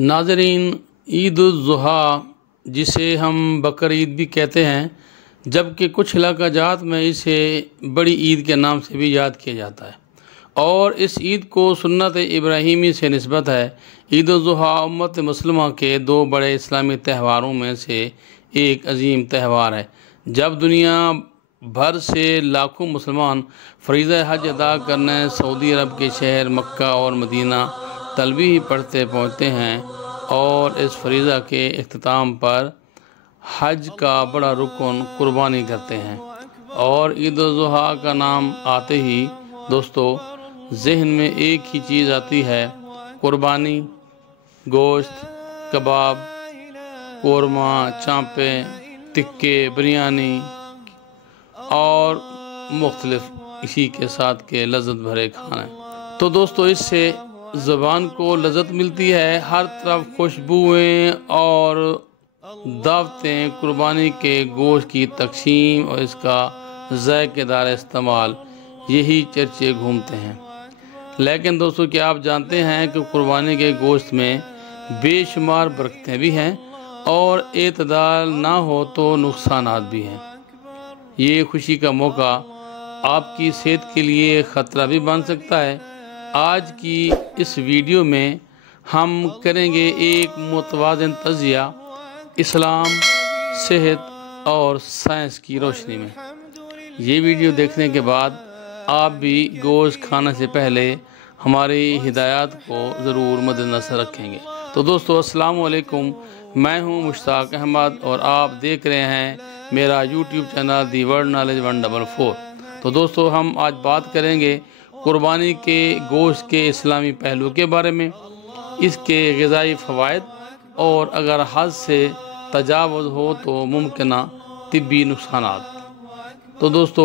ناظرین، عید الاضحیٰ جسے ہم بقر عید بھی کہتے ہیں، جبکہ کچھ علاقہ جات میں اسے بڑی عید کے نام سے بھی یاد کیا جاتا ہے، اور اس عید کو سنت ابراہیمی سے نسبت ہے۔ عید الاضحیٰ امت مسلمہ کے دو بڑے اسلامی تہواروں میں سے ایک عظیم تہوار ہے۔ جب دنیا بھر سے لاکھوں مسلمان فریضہ حج ادا کرنے سعودی عرب کے شہر مکہ اور مدینہ تلبیہ پڑھتے پہنچتے ہیں، اور اس فریضہ کے اختتام پر حج کا بڑا رکن قربانی کرتے ہیں، اور عید الاضحیٰ کا نام آتے ہی دوستو ذہن میں ایک ہی چیز آتی ہے: قربانی، گوشت، کباب، قورمہ، چانپے، ٹکے، بریانی اور مختلف اسی کے ساتھ کے لذت بھرے کھانے۔ تو دوستو اس سے زبان کو لذت ملتی ہے، ہر طرف خوشبوئیں اور دعوتیں، قربانی کے گوشت کی تقسیم اور اس کا ذائقہ دار استعمال، یہی چرچے گھومتے ہیں۔ لیکن دوستو کیا آپ جانتے ہیں کہ قربانی کے گوشت میں بے شمار برکتیں بھی ہیں، اور اعتدال نہ ہو تو نقصانات بھی ہیں۔ یہ خوشی کا موقع آپ کی صحت کے لیے خطرہ بھی بن سکتا ہے۔ آج کی اس ویڈیو میں ہم کریں گے ایک متوازن تجزیہ اسلام، صحت اور سائنس کی روشنی میں۔ یہ ویڈیو دیکھنے کے بعد آپ بھی گوشت کھانے سے پہلے ہماری ہدایات کو ضرور مد نظر رکھیں گے۔ تو دوستو السلام علیکم، میں ہوں مشتاق احمد اور آپ دیکھ رہے ہیں میرا یوٹیوب چینل دی ورلڈ نالج 144۔ تو دوستو ہم آج بات کریں گے قربانی کے گوشت کے اسلامی پہلو کے بارے میں، اس کے غذائی فوائد، اور اگر حد سے تجاوز ہو تو ممکنہ طبی نقصانات۔ تو دوستو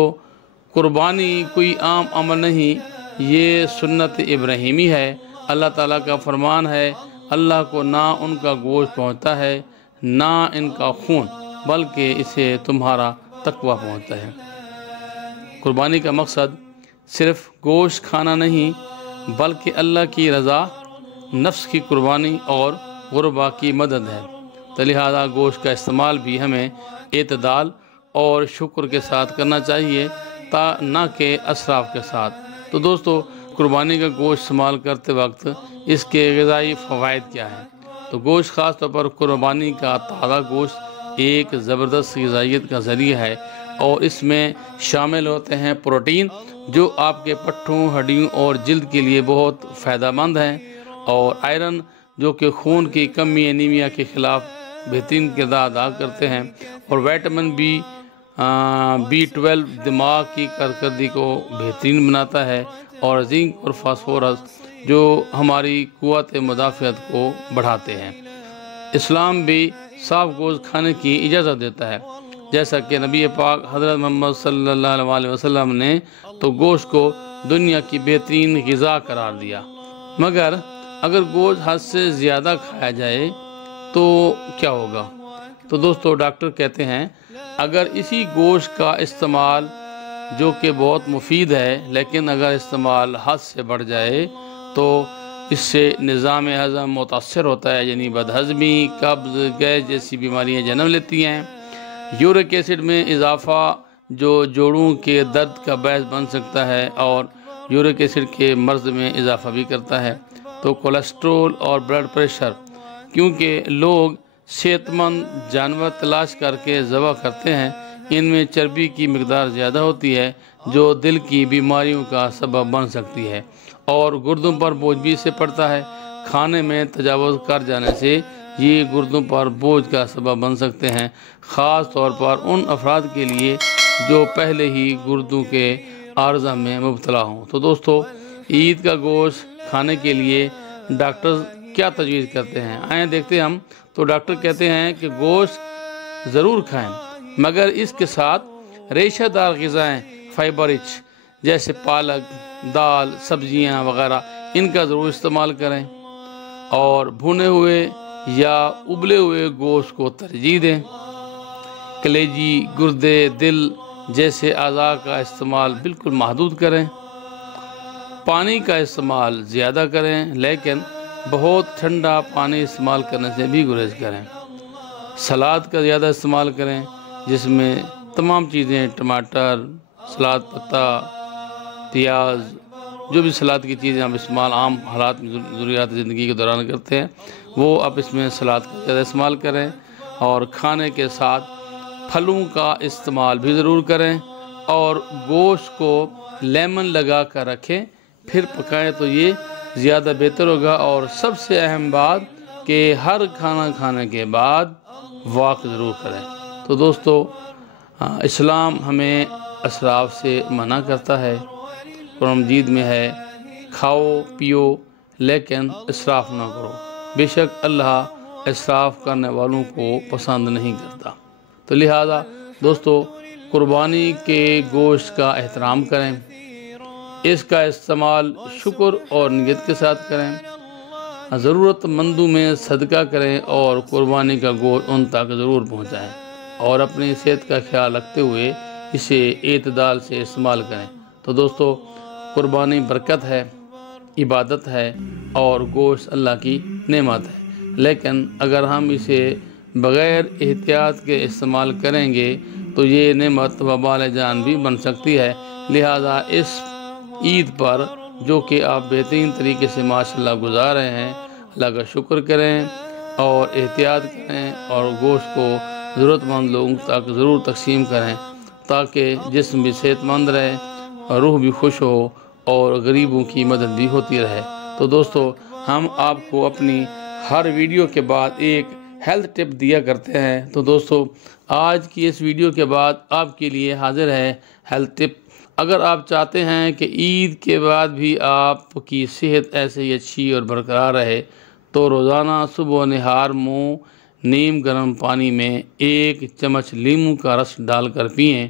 قربانی کوئی عام عمل نہیں، یہ سنت ابراہیمی ہے۔ اللہ تعالیٰ کا فرمان ہے، اللہ کو نہ ان کا گوشت پہنچتا ہے نہ ان کا خون، بلکہ اسے تمہارا تقویٰ پہنچتا ہے۔ قربانی کا مقصد صرف گوشت کھانا نہیں، بلکہ اللہ کی رضا، نفس کی قربانی اور غربا کی مدد ہے۔ تو لہذا گوشت کا استعمال بھی ہمیں اعتدال اور شکر کے ساتھ کرنا چاہیے، نہ کہ اسراف کے ساتھ۔ تو دوستو قربانی کا گوشت استعمال کرتے وقت اس کے غذائی فوائد کیا ہیں؟ تو گوشت خاص طور پر قربانی کا تازہ گوشت ایک زبردست غذائیت کا ذریعہ ہے، اور اس میں شامل ہوتے ہیں پروٹین جو آپ کے پٹھوں، ہڈیوں اور جلد کے لیے بہت فائدہ مند ہیں، اور آئرن جو کہ خون کی کمی انیمیا کے خلاف بہترین کردار ادا کرتے ہیں، اور وٹامن B12 دماغ کی کارکردگی کو بہترین بناتا ہے، اور زنک اور فاسفورس جو ہماری قوت مدافعت کو بڑھاتے ہیں۔ اسلام بھی صاف گوشت کھانے کی اجازت دیتا ہے، جیسا کہ نبی پاک حضرت محمد صلی اللہ علیہ وسلم نے تو گوشت کو دنیا کی بہترین غذا قرار دیا۔ مگر اگر گوشت حد سے زیادہ کھایا جائے تو کیا ہوگا؟ تو دوستو ڈاکٹر کہتے ہیں اگر اسی گوشت کا استعمال جو کہ بہت مفید ہے، لیکن اگر استعمال حد سے بڑھ جائے تو اس سے نظام ہضم متاثر ہوتا ہے، یعنی بدہضمی، قبض، گیس جیسی بیماریاں جنم لیتی ہیں۔ یورک ایسڈ میں اضافہ جو جوڑوں کے درد کا باعث بن سکتا ہے، اور یورک ایسڈ کے مرض میں اضافہ بھی کرتا ہے۔ تو کولیسٹرول اور بلڈ پریشر، کیونکہ لوگ صحت مند جانور تلاش کر کے ذبح کرتے ہیں، ان میں چربی کی مقدار زیادہ ہوتی ہے جو دل کی بیماریوں کا سبب بن سکتی ہے، اور گردوں پر بوجھ بھی سے پڑتا ہے۔ کھانے میں تجاوز کر جانے سے یہ گردوں پر بوجھ کا سبب بن سکتے ہیں، خاص طور پر ان افراد کے لیے جو پہلے ہی گردوں کے عارضہ میں مبتلا ہوں۔ تو دوستو عید کا گوشت کھانے کے لیے ڈاکٹر کیا تجویز کرتے ہیں؟ آئیں دیکھتے ہم۔ تو ڈاکٹر کہتے ہیں کہ گوشت ضرور کھائیں، مگر اس کے ساتھ ریشہ دار غذائیں، فائبر رچ جیسے پالک، دال، سبزیاں وغیرہ، ان کا ضرور استعمال کریں، اور بھنے ہوئے یا ابلے ہوئے گوشت کو ترجیح دیں۔ کلیجی، گردے، دل جیسے اعضاء کا استعمال بالکل محدود کریں۔ پانی کا استعمال زیادہ کریں، لیکن بہت ٹھنڈا پانی استعمال کرنے سے بھی گریز کریں۔ سلاد کا زیادہ استعمال کریں، جس میں تمام چیزیں ٹماٹر، سلاد پتا، پیاز، جو بھی سلاد کی چیزیں آپ استعمال عام حالات میں ضروریات زندگی کے دوران کرتے ہیں، وہ آپ اس میں سلاد کا زیادہ استعمال کریں۔ اور کھانے کے ساتھ پھلوں کا استعمال بھی ضرور کریں، اور گوشت کو لیمن لگا کر رکھیں، پھر پکائیں تو یہ زیادہ بہتر ہوگا۔ اور سب سے اہم بات کہ ہر کھانا کھانے کے بعد واک ضرور کریں۔ تو دوستو، اسلام ہمیں اسراف سے منع کرتا ہے۔ قرآن مجید میں ہے، کھاؤ پیو لیکن اسراف نہ کرو، بے شک اللہ اسراف کرنے والوں کو پسند نہیں کرتا۔ تو لہذا دوستو، قربانی کے گوشت کا احترام کریں، اس کا استعمال شکر اور نیت کے ساتھ کریں، ضرورت مندوں میں صدقہ کریں، اور قربانی کا گوشت ان تک ضرور پہنچائیں، اور اپنی صحت کا خیال رکھتے ہوئے اسے اعتدال سے استعمال کریں۔ تو دوستو، قربانی برکت ہے، عبادت ہے، اور گوشت اللہ کی نعمت ہے، لیکن اگر ہم اسے بغیر احتیاط کے استعمال کریں گے تو یہ نعمت وبال جان بھی بن سکتی ہے۔ لہذا اس عید پر جو کہ آپ بہترین طریقے سے ماشاءاللہ گزار رہے ہیں، اللہ کا شکر کریں اور احتیاط کریں، اور گوشت کو ضرورت مند لوگوں تک ضرور تقسیم کریں، تاکہ جسم بھی صحت مند رہے، روح بھی خوش ہو، اور غریبوں کی مدد بھی ہوتی رہے۔ تو دوستو، ہم آپ کو اپنی ہر ویڈیو کے بعد ایک ہیلتھ ٹپ دیا کرتے ہیں۔ تو دوستو، آج کی اس ویڈیو کے بعد آپ کے لیے حاضر ہے ہیلتھ ٹپ۔ اگر آپ چاہتے ہیں کہ عید کے بعد بھی آپ کی صحت ایسے ہی اچھی اور برقرار رہے، تو روزانہ صبح و نہار منہ نیم گرم پانی میں 1 چمچ لیموں کا رس ڈال کر پئیں۔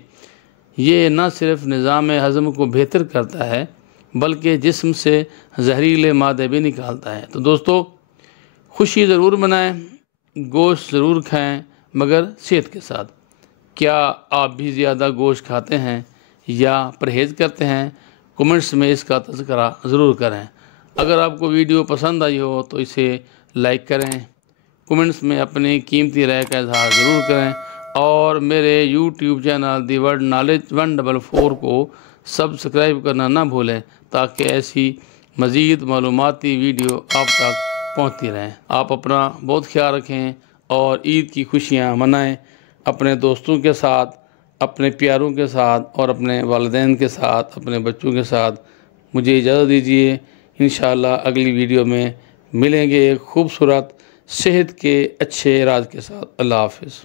یہ نہ صرف نظام ہضم کو بہتر کرتا ہے بلکہ جسم سے زہریلے مادے بھی نکالتا ہے۔ تو دوستو، خوشی ضرور منائیں، گوشت ضرور کھائیں، مگر صحت کے ساتھ۔ کیا آپ بھی زیادہ گوشت کھاتے ہیں یا پرہیز کرتے ہیں؟ کمنٹس میں اس کا تذکرہ ضرور کریں۔ اگر آپ کو ویڈیو پسند آئی ہو تو اسے لائک کریں، کمنٹس میں اپنی قیمتی رائے کا اظہار ضرور کریں، اور میرے یوٹیوب چینل دی ورلڈ نالج 144 کو سبسکرائب کرنا نہ بھولیں، تاکہ ایسی مزید معلوماتی ویڈیو آپ تک پہنچتی رہیں۔ آپ اپنا بہت خیال رکھیں اور عید کی خوشیاں منائیں، اپنے دوستوں کے ساتھ، اپنے پیاروں کے ساتھ، اور اپنے والدین کے ساتھ، اپنے بچوں کے ساتھ۔ مجھے اجازت دیجیے، انشاءاللہ اگلی ویڈیو میں ملیں گے ایک خوبصورت صحت کے اچھے راز کے ساتھ۔ اللہ حافظ۔